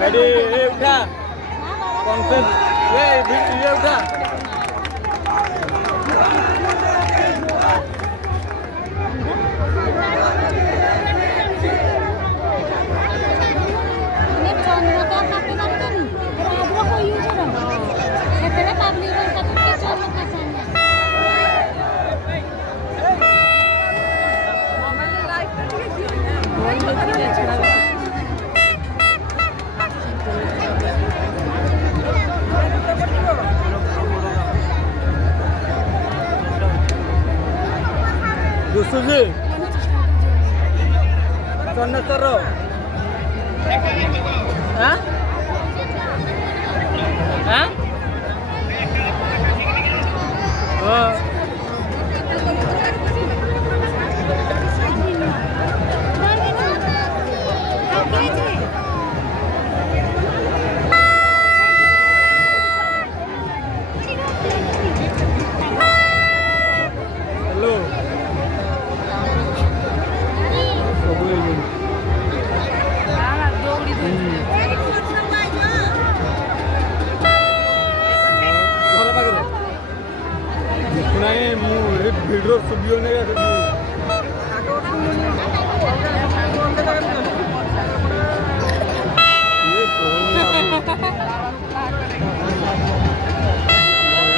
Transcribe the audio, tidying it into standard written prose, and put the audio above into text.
Ready এ উঠা conference এ উঠা Suji, Sonna Toro, hah? Hah? Oh. Hello. नहीं मुझे वीडियो सुबियों ने